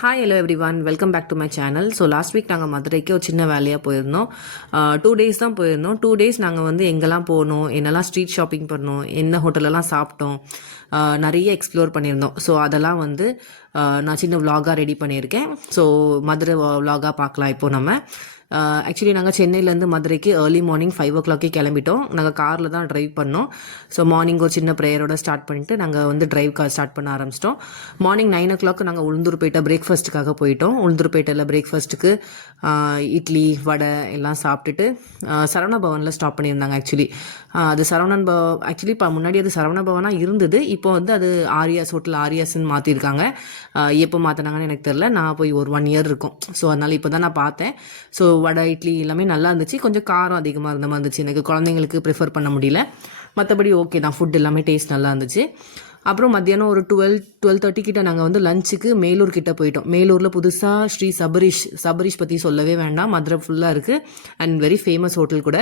Hi hello everyone welcome back to my channel. So last week நாங்கள் மதுரைக்கு ஒரு சின்ன வேலையாக போயிருந்தோம். 2 days தான் போயிருந்தோம். 2 days நாங்கள் வந்து எங்கெல்லாம் போனோம், என்னெல்லாம் ஸ்ட்ரீட் ஷாப்பிங் பண்ணோம், என்ன ஹோட்டலெல்லாம் சாப்பிட்டோம், நிறைய எக்ஸ்ப்ளோர் பண்ணியிருந்தோம். ஸோ அதெல்லாம் வந்து நான் சின்ன vlog-ஆ ரெடி பண்ணியிருக்கேன். ஸோ மதுரை vlog-ஆ பார்க்கலாம் இப்போது நம்ம. ஆக்சுவலி நாங்கள் சென்னையிலேருந்து மதுரைக்கு ஏர்லி மார்னிங் 5 o'clock கிளம்பிட்டோம். நாங்கள் காரில் தான் ட்ரைவ் பண்ணோம். ஸோ மார்னிங் ஒரு சின்ன ப்ரேயரோட ஸ்டார்ட் பண்ணிவிட்டு நாங்கள் வந்து டிரைவ் ஸ்டார்ட் பண்ண ஆரம்பிச்சிட்டோம். மார்னிங் 9 o'clock நாங்கள் உளுந்தூர்பேட்டை பிரேக்ஃபாஸ்ட்டுக்காக போயிட்டோம். உளுந்தூர்பேட்டையில் பிரேக்ஃபாஸ்ட்டுக்கு இட்லி வடை எல்லாம் சாப்பிட்டுட்டு சரவண பவனில் ஸ்டாப் பண்ணியிருந்தாங்க. அது ஆக்சுவலி இப்போ முன்னாடி அது சரவண பவனாக இருந்தது. இப்போ வந்து அது ஆரியாஸ் ஹோட்டல் ஆரியாஸ்ன்னு மாற்றிருக்காங்க. எப்போ மாற்றினாங்கன்னு எனக்கு தெரில. நான் போய் ஒரு 1 year இருக்கும். ஸோ அதனால் இப்போ தான் நான் பார்த்தேன். ஸோ வடை இட்லி எல்லாமே நல்லா இருந்துச்சு. கொஞ்சம் காரம் அதிகமாக இருந்த மாதிரி இருந்துச்சு. எனக்கு குழந்தைங்களுக்கு ப்ரிஃபர் பண்ண முடியல. மற்றபடி ஓகே தான், ஃபுட் எல்லாமே டேஸ்ட் நல்லா இருந்துச்சு. அப்புறம் மத்தியானம் ஒரு 12:30 கிட்ட நாங்கள் வந்து லஞ்சுக்கு மேலூர் கிட்ட போயிட்டோம். மேலூரில் புதுசாக ஸ்ரீ சபரீஷ் பற்றி சொல்லவே வேண்டாம். மதுரை ஃபுல்லாக இருக்குது அண்ட் வெரி ஃபேமஸ் ஹோட்டல் கூட.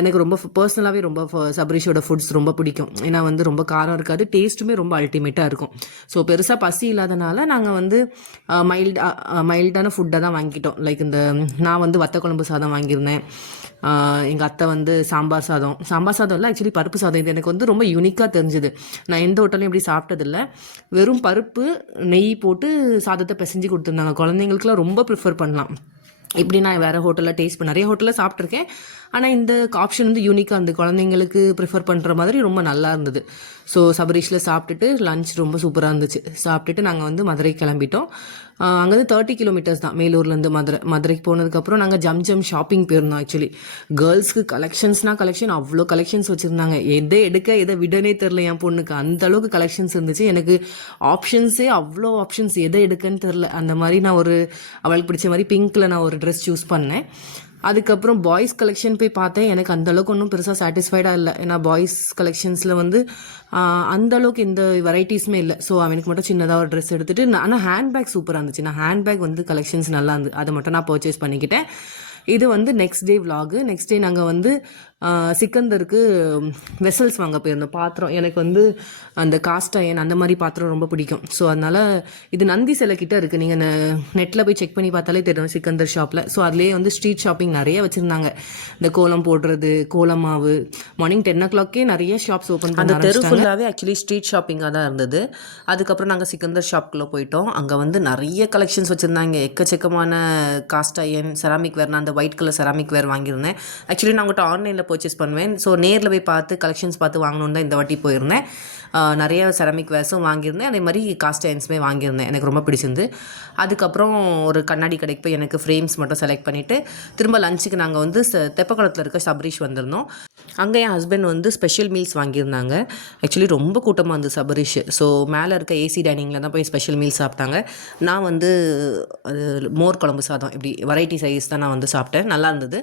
எனக்கு ரொம்ப பர்சனலாகவே ரொம்ப சபரீஷோட ஃபுட்ஸ் ரொம்ப பிடிக்கும். ஏன்னா வந்து ரொம்ப காரம் இருக்காது, டேஸ்ட்டுமே ரொம்ப அல்டிமேட்டாக இருக்கும். ஸோ பெருசாக பசி இல்லாதனால நாங்கள் வந்து மைல்டான ஃபுட்டாக தான் வாங்கிட்டோம். லைக் நான் வந்து வத்த குழம்பு சாதம் வாங்கியிருந்தேன். எங்கள் அத்தை வந்து சாம்பார் சாதம் இல்லை, ஆக்சுவலி பருப்பு சாதம். இது எனக்கு வந்து ரொம்ப யூனிக்காக தெரிஞ்சுது. நான் எந்த ஹோட்டலையும் இப்படி சாப்பிட்டதில்லை. வெறும் பருப்பு நெய் போட்டு சாதத்தை பிசைஞ்சு கொடுத்துருந்தாங்க. குழந்தைங்களுக்குலாம் ரொம்ப ப்ரிஃபர் பண்ணலாம். இப்படி நான் வேறு ஹோட்டலில் நிறைய ஹோட்டலில் சாப்பிட்ருக்கேன். ஆனால் இந்த ஆப்ஷன் வந்து யூனிக்காக இருந்தது. குழந்தைங்களுக்கு ப்ரிஃபர் பண்ணுற மாதிரி ரொம்ப நல்லா இருந்தது. ஸோ சபரீஷில் சாப்பிட்டுட்டு லஞ்ச் ரொம்ப சூப்பராக இருந்துச்சு. சாப்பிட்டுட்டு நாங்கள் வந்து மதுரை கிளம்பிட்டோம். அங்கேருந்து 30 kilometers தான் மேலூர்லேருந்து மதுரைக்கு போனதுக்கப்புறம் நாங்கள் ஜம் ஷாப்பிங் போயிருந்தோம். ஆக்சுவலி கேர்ள்ஸ்க்கு கலெக்ஷன் அவ்வளோ கலெக்ஷன்ஸ் வச்சுருந்தாங்க. எதை எடுக்க எதை விடனே தெரில என் பொண்ணுக்கு. அந்த அளவுக்கு கலெக்ஷன்ஸ் இருந்துச்சு. எனக்கு அவ்வளோ ஆப்ஷன்ஸ் எதை எடுக்கன்னு தெரில. அந்த மாதிரி நான் அவளுக்கு பிடிச்ச மாதிரி பிங்க்கில் நான் ஒரு ட்ரெஸ் சூஸ் பண்ணேன். அதுக்கப்புறம் பாய்ஸ் கலெக்ஷன் போய் பார்த்தேன். எனக்கு அந்தளவுக்கு ஒன்றும் பெருசாக சாட்டிஸ்ஃபைடாக இல்லை. ஏன்னா பாய்ஸ் கலெக்ஷன்ஸில் வந்து அந்தளவுக்கு எந்த வெரைட்டிஸுமே இல்லை. ஸோ அவனுக்கு மட்டும் சின்னதாக ஒரு ட்ரெஸ் எடுத்துகிட்டு, ஆனால் ஹேண்ட்பேக் சூப்பராக இருந்துச்சு. நான் ஹேண்ட்பேக் வந்து கலெக்ஷன்ஸ் நல்லா இருந்தது. அதை மட்டும் நான் பர்ச்சேஸ் பண்ணிக்கிட்டேன். இது வந்து next day vlog. Next day நாங்கள் வந்து சிக்கந்தருக்கு வெசல்ஸ் வாங்க போயிருந்தோம். பாத்திரம் எனக்கு வந்து அந்த காஸ்ட் அயன் அந்த மாதிரி பாத்திரம் ரொம்ப பிடிக்கும். ஸோ அதனால் இது நந்தி சிலை கிட்ட இருக்குது. நீங்கள் நெட்டில் போய் செக் பண்ணி பார்த்தாலே தெரியும் சிக்கந்தர் ஷாப்பில். ஸோ அதுலேயே வந்து ஸ்ட்ரீட் ஷாப்பிங் நிறைய வச்சுருந்தாங்க. இந்த கோலம் போடுறது, கோலம் மாவு. மார்னிங் 10 o'clock நிறைய ஷாப்ஸ் ஓப்பன் பண்ணி அந்த தெரு ஃபுல்லாகவே ஆக்சுவலி ஸ்ட்ரீட் ஷாப்பிங்காக தான் இருந்தது. அதுக்கப்புறம் நாங்கள் சிக்கந்தர் ஷாப்குள்ளே போயிட்டோம். அங்கே வந்து நிறைய கலெக்ஷன்ஸ் வச்சுருந்தாங்க. எக்கச்சக்கமான காஸ்ட் அயன் செராமிக் வேர். நான் அந்த ஒயிட் கலர் செராமிக் வேர் வாங்கியிருந்தேன். ஆக்சுவலி நான் உங்கள்கிட்ட ஆன்லைனில் பர்ச்சேஸ் பண்ணுவேன். ஸோ நேரில் போய் பார்த்து கலெக்ஷன்ஸ் பார்த்து வாங்கணுன்னு தான் இந்த வாட்டி போயிருந்தேன். நிறைய செராமிக் வேர்ஸும் வாங்கியிருந்தேன். அதே மாதிரி காஸ்ட் அயன்ஸுமே வாங்கியிருந்தேன். எனக்கு ரொம்ப பிடிச்சிருந்து. அதுக்கப்புறம் ஒரு கண்ணாடி கடைக்கு போய் எனக்கு ஃப்ரேம்ஸ் மட்டும் செலக்ட் பண்ணிவிட்டு திரும்ப லஞ்சுக்கு நாங்கள் வந்து தெப்பக்குளத்தில் இருக்க சபரீஷ் வந்திருந்தோம். அங்கே என் ஹஸ்பண்ட் வந்து ஸ்பெஷல் மீல்ஸ் வாங்கியிருந்தாங்க. ஆக்சுவலி ரொம்ப கூட்டமாக இருந்தது சபரீஷ். ஸோ மேலே இருக்க ஏசி டைனிங்கில் தான் போய் ஸ்பெஷல் மீல்ஸ் சாப்பிட்டாங்க. நான் வந்து மோர் குழம்பு சாதம் இப்படி வெரைட்டி சைஸ் தான் நான் வந்து சாப்பிட்டேன். நல்லா இருந்தது.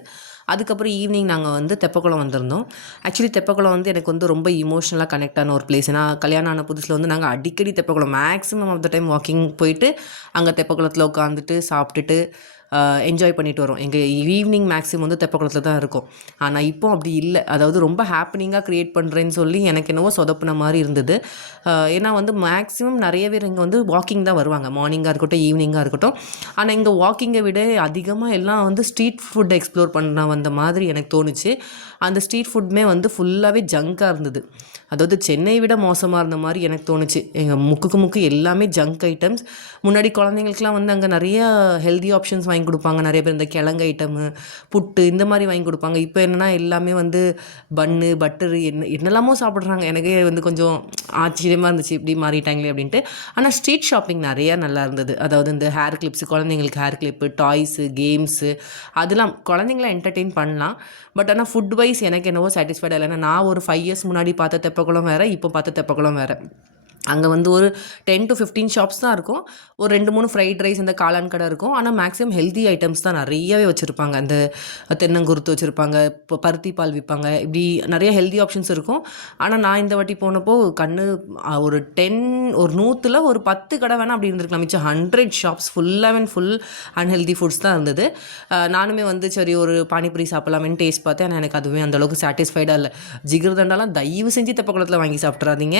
அதுக்கப்புறம் ஈவினிங் நாங்கள் வந்து தெப்பக்குளம் வந்திருந்தோம். ஆக்சுவலி தெப்பக்குளம் வந்து எனக்கு வந்து ரொம்ப இமோஷ்னலாக கனெக்ட் ஆன ஒரு பிளேஸ். ஏன்னா கல்யாணம் ஆன புதுசில் வந்து நாங்கள் அடிக்கடி Teppakulam maximum of the time walking போயிட்டு அங்கே தெப்பக்குளத்தில் உட்காந்துட்டு சாப்பிட்டுட்டு என்ஜாய் பண்ணிட்டு வரோம். எங்கள் ஈவினிங் மேக்ஸிமம் வந்து தெப்பக்குளத்தில் தான் இருக்கும். ஆனால் இப்போ அப்படி இல்லை. அதாவது ரொம்ப ஹாப்பினிங்காக க்ரியேட் பண்ணுறேன்னு சொல்லி எனக்கு என்னவோ சொதப்பின மாதிரி இருந்தது. ஏன்னா வந்து மேக்ஸிமம் நிறைய பேர் இங்கே வந்து வாக்கிங் தான் வருவாங்க, மார்னிங்காக இருக்கட்டும் ஈவினிங்காக இருக்கட்டும். ஆனால் இங்கே வாக்கிங்கை விட அதிகமாக எல்லாம் வந்து ஸ்ட்ரீட் ஃபுட் எக்ஸ்ப்ளோர் பண்ண வந்த மாதிரி எனக்கு தோணுச்சு. அந்த ஸ்ட்ரீட் ஃபுட்டுமே வந்து ஃபுல்லாகவே ஜங்காக இருந்தது. அதாவது சென்னை விட மோசமாக இருந்த மாதிரி எனக்கு தோணுச்சு. எங்கள் முக்கு எல்லாமே ஜங்க் ஐட்டம்ஸ். முன்னாடி குழந்தைங்களுக்குலாம் வந்து அங்கே நிறைய ஹெல்தி ஆப்ஷன்ஸ் வாங்கி கொடுப்பாங்க. நிறைய பேர் இந்த கிழங்கு ஐட்டமு, புட்டு இந்த மாதிரி வாங்கி கொடுப்பாங்க. இப்போ என்னென்னா எல்லாமே வந்து பன்னு பட்டரு என்னெல்லாமோ சாப்பிட்றாங்க. எனக்கே வந்து கொஞ்சம் ஆச்சரியமாக இருந்துச்சு, இப்படி மாறிட்டாங்களே அப்படின்ட்டு. ஆனால் ஸ்ட்ரீட் ஷாப்பிங் நிறையா நல்லா இருந்தது. அதாவது இந்த ஹேர் கிளிப்ஸு, குழந்தைங்களுக்கு ஹேர் கிளிப்பு, டாய்ஸு, கேம்ஸு, அதெல்லாம் குழந்தைங்கள என்டர்டெயின் பண்ணலாம். பட் ஆனால் ஃபுட் வைஸ் எனக்கு என்னவோ சாட்டிஸ்ஃபைடாக இல்லைன்னா, நான் ஒரு 5 years முன்னாடி பார்த்த தெப்பக்குளம் வேறு, இப்போ பார்த்த தெப்பக்குளம் வேறு. அங்கே வந்து ஒரு 10 to 15 ஷாப்ஸ் தான் இருக்கும். ஒரு 2-3 ஃப்ரைட் ரைஸ், இந்த காளான் கடை இருக்கும். ஆனால் மேக்ஸிமம் ஹெல்தி ஐட்டம்ஸ் தான் நிறையவே வச்சுருப்பாங்க. அந்த தென்னங்குருத்து வச்சுருப்பாங்க, இப்போ பருத்தி பால் விற்பாங்க, இப்படி நிறைய ஹெல்தி ஆப்ஷன்ஸ் இருக்கும். ஆனால் நான் இந்த வாட்டி போனப்போ ஒரு 100ல் ஒரு 10 கடை வேணால் அப்படி இருந்திருக்கலாம். மிச்சம் 100 ஷாப்ஸ் ஃபுல் அன்ஹெல்தி ஃபுட்ஸ் தான் இருந்தது. நானுமே வந்து சரி ஒரு பானிபூரி சாப்பிட்லாமேன்னு டேஸ்ட் பார்த்தேன். ஆனால் எனக்கு அதுவே அந்தளவுக்கு சாட்டிஸ்ஃபைடாக இல்லை. ஜிகிர்தண்டாலாம் தயவு செஞ்சு தெப்பக்குளத்தில் வாங்கி சாப்பிட்றாதீங்க.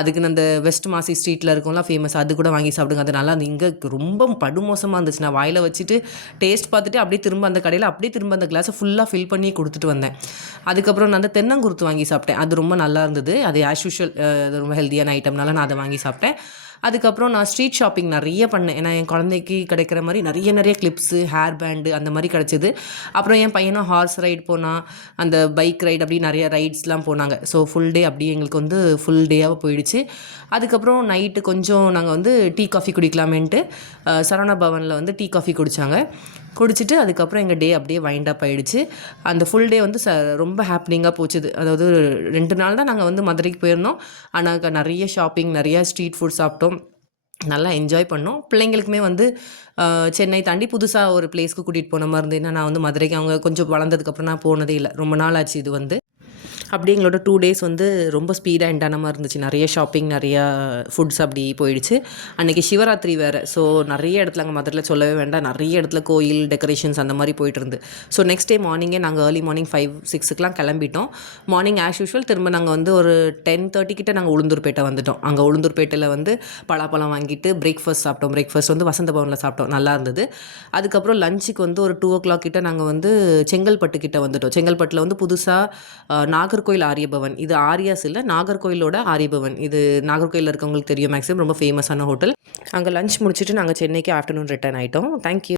அதுக்குன்னு அந்த வெஸ்ட் மாசி ஸ்ட்ரீட்டில் இருக்கும்லாம் ஃபேமஸ், அது கூட வாங்கி சாப்பிடுங்க. அது நல்லா இங்கே ரொம்ப படுமோசமாக இருந்துச்சு. நான் வாயில் வச்சுட்டு டேஸ்ட் பார்த்துட்டு அப்படியே திரும்ப அந்த கடையில் அப்படியே திரும்ப அந்த கிளாஸை ஃபுல்லாக ஃபில் பண்ணி கொடுத்துட்டு வந்தேன். அதுக்கப்புறம் நான் அந்த தென்னங்குருத்து வாங்கி சாப்பிட்டேன். அது ரொம்ப நல்லா இருந்தது. அது ஆஸ் யூஷுவல் அது ரொம்ப ஹெல்த்தியான ஐட்டம்னால நான் அதை வாங்கி சாப்பிட்டேன். அதுக்கப்புறம் நான் ஸ்ட்ரீட் ஷாப்பிங் நிறைய பண்ணேன். ஏன்னா என் குழந்தைக்கு கிடைக்கிற மாதிரி நிறைய கிளிப்ஸு, ஹேர் பேண்டு அந்த மாதிரி கிடச்சிது. அப்புறம் என் பையனும் ஹார்ஸ் ரைட் போனால், அந்த பைக் ரைட் அப்படி நிறைய ரைட்ஸ்லாம் போனாங்க. ஸோ ஃபுல் டே அப்படியே எங்களுக்கு வந்து ஃபுல் டேவாக போயிடுச்சு. அதுக்கப்புறம் நைட்டு கொஞ்சம் நாங்கள் வந்து டீ காஃபி குடிக்கலாமேன்ட்டு சரவணா பவனில் வந்து டீ காஃபி குடிச்சிட்டு அதுக்கப்புறம் எங்கள் டே அப்படியே வைண்ட் அப் ஆகிடுச்சு. அந்த ஃபுல் டே வந்து ரொம்ப ஹாப்பினிங்காக போச்சுது. அதாவது 2 நாள் தான் நாங்கள் வந்து மதுரைக்கு போயிருந்தோம். ஆனால் நிறைய ஷாப்பிங், நிறையா ஸ்ட்ரீட் ஃபுட் சாப்பிட்டோம், நல்லா என்ஜாய் பண்ணோம். பிள்ளைங்களுக்குமே வந்து சென்னை தாண்டி புதுசாக ஒரு பிளேஸ்க்கு கூட்டிகிட்டு போன மாதிரி இருந்தது. ஏன்னா நான் வந்து மதுரைக்கு அவங்க கொஞ்சம் வளர்ந்ததுக்கப்புறம் நான் போனதே இல்லை, ரொம்ப நாள் ஆச்சு இது வந்து. அப்படியே எங்களோட 2 டேஸ் வந்து ரொம்ப ஸ்பீடாக எண்டான மாதிரி இருந்துச்சு. நிறைய ஷாப்பிங், நிறையா ஃபுட்ஸ் அப்படி போயிடுச்சு. அன்றைக்கி சிவராத்திரி வேறு. ஸோ நிறைய இடத்துல அங்கே மதுரையில் சொல்லவே வேண்டாம், நிறைய இடத்துல கோயில் டெக்கரேஷன்ஸ் அந்த மாதிரி போயிட்டு இருந்து. ஸோ நெக்ஸ்ட் டே மார்னிங்கே நாங்கள் ஏர்லி மார்னிங் 5-6க்குலாம் கிளம்பிட்டோம். மார்னிங் ஆஸ் யூஷுவல் திரும்ப நாங்கள் வந்து ஒரு 10:30 கிட்ட நாங்கள் உளுந்தூர்பேட்டை வந்துட்டோம். அங்கே உளுந்தூர்பேட்டையில் வந்து பலாப்பழம் வாங்கிட்டு பிரேக்ஃபாஸ்ட் சாப்பிட்டோம். பிரேக்ஃபாஸ்ட் வந்து வசந்த பவனில் சாப்பிட்டோம், நல்லா இருந்தது. அதுக்கப்புறம் லஞ்சுக்கு வந்து ஒரு 2 கிட்ட நாங்கள் வந்து செங்கல்பட்டு கிட்ட வந்துட்டோம். செங்கல்பட்டில் வந்து புதுசாக நாகர்கோயில் ஆரியபவன், இது ஆரியாஸ் இல்லை, நாகர்கோயிலோட ஆரியபவன், இது நாகர்கோயிலில் இருக்கவங்களுக்கு தெரியும் மேக்ஸிமம், ரொம்ப ஃபேமஸான ஹோட்டல். அங்கே லஞ்ச் முடிச்சுட்டு நாங்கள் சென்னைக்கு ஆஃப்டர்நூன் ரிட்டர்ன் ஆகிட்டோம். தேங்க்யூ.